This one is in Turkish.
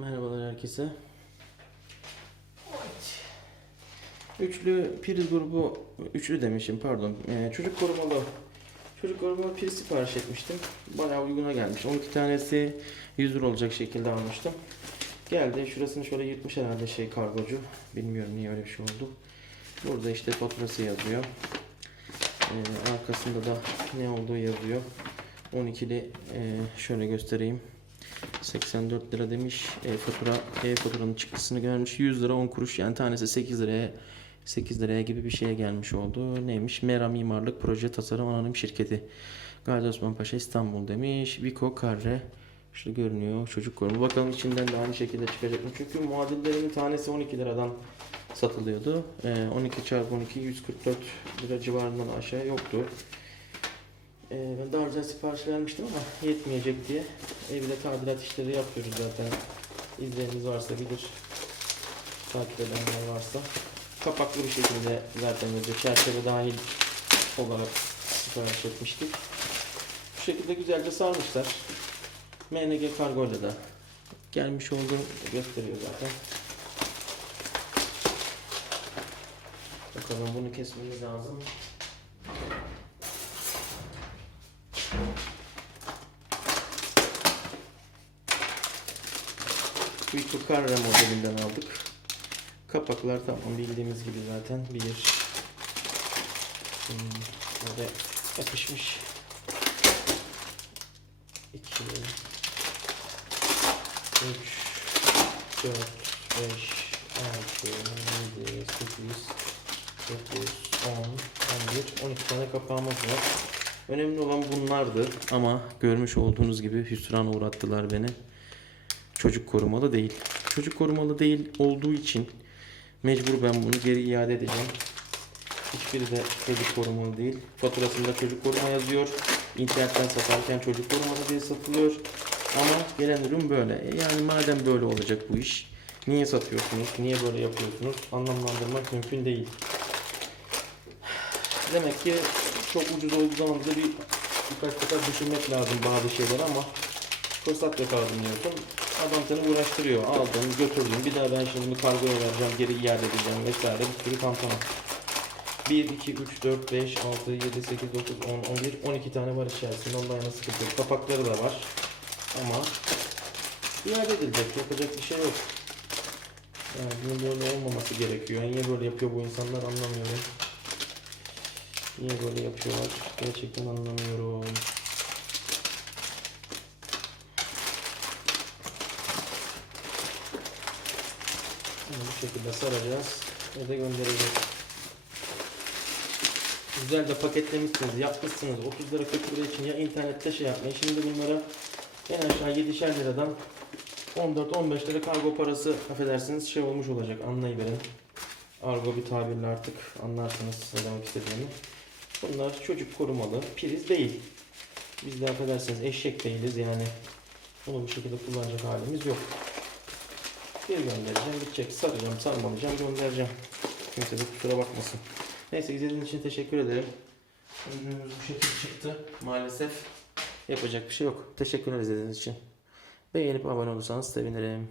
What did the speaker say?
Merhabalar herkese. Üçlü priz grubu, üçlü demişim pardon. Ee, çocuk korumalı, çocuk korumalı priz sipariş etmiştim. Bayağı uyguna gelmiş. 12 tanesi 100 lira olacak şekilde almıştım. Geldi. Şurasını şöyle yırtmış herhalde şey kargocu. Bilmiyorum niye öyle bir şey oldu. Burada işte faturası yazıyor. Ee, arkasında da ne olduğu yazıyor. 12'li e, şöyle göstereyim. 84 lira demiş. E, fatura, e, faturanın çıktısını görmüş. 100 lira 10 kuruş yani tanesi 8 liraya 8 liraya gibi bir şeye gelmiş oldu. Neymiş? Mera Mimarlık Proje Tasarım Anonim Şirketi. Gazi Osman Paşa İstanbul demiş. Vico Carre. İşte görünüyor. Çocuk koruma. Bakalım içinden de aynı şekilde çıkacak mı? Çünkü muadillerinin tanesi 12 liradan satılıyordu. E, 12 çarpı 12 144 lira civarından aşağı yoktu. Ee, ben daha önce sipariş vermiştim ama yetmeyecek diye evde tadilat işleri yapıyoruz zaten. İzleyeniniz varsa bilir. Takip edenler varsa. Kapaklı bir şekilde zaten önce çerçeve dahil olarak sipariş etmiştik. Bu şekilde güzelce sarmışlar. MNG kargoyla da gelmiş olduğunu gösteriyor zaten. Bakalım bunu kesmemiz lazım. Vico Carra modelinden aldık. Kapaklar tamam bildiğimiz gibi zaten bir hmm, böyle yapışmış. 2 3 4 5 6 7 8 9 10 11 12 tane kapağımız var. Önemli olan bunlardı ama görmüş olduğunuz gibi hüsrana uğrattılar beni çocuk korumalı değil. Çocuk korumalı değil olduğu için mecbur ben bunu geri iade edeceğim. Hiçbiri de çocuk korumalı değil. Faturasında çocuk koruma yazıyor. İnternetten satarken çocuk korumalı diye satılıyor. Ama gelen ürün böyle. E yani madem böyle olacak bu iş. Niye satıyorsunuz? Niye böyle yapıyorsunuz? Anlamlandırmak mümkün değil. Demek ki çok ucuz olduğu zaman da bir birkaç defa düşünmek lazım bazı şeyler ama fırsat yakaladım diyorsun. Adam seni uğraştırıyor. Aldın, götürdün. Bir daha ben şimdi bunu kargoya vereceğim, geri iade edeceğim vesaire. Bir sürü kampanya. 1, 2, 3, 4, 5, 6, 7, 8, 9, 10, 11, 12 tane var içerisinde. Ondan yana sıkıntı yok. Kapakları da var. Ama iade edilecek. Yapacak bir şey yok. Yani bunun böyle olmaması gerekiyor. Niye böyle yapıyor bu insanlar anlamıyorum. Niye böyle yapıyorlar? Gerçekten anlamıyorum. Bunu bu şekilde saracağız ve de göndereceğiz. Güzel de paketlemişsiniz, yapmışsınız. 30 lira 40 lira için ya internette şey yapmayın. Şimdi bunlara en aşağı 7'şer liradan 14-15 lira kargo parası affedersiniz şey olmuş olacak anlayıverin. Argo bir tabirle artık anlarsınız ne demek istediğimi. Bunlar çocuk korumalı, priz değil. Biz de affedersiniz eşek değiliz yani. Bunu bu şekilde kullanacak halimiz yok. Geri göndereceğim, bitecek. Saracağım, sarmalayacağım, göndereceğim. Kimse de kusura bakmasın. Neyse izlediğiniz için teşekkür ederim. Ürünümüz bu şekilde çıktı. Maalesef yapacak bir şey yok. Teşekkürler izlediğiniz için. Beğenip abone olursanız sevinirim.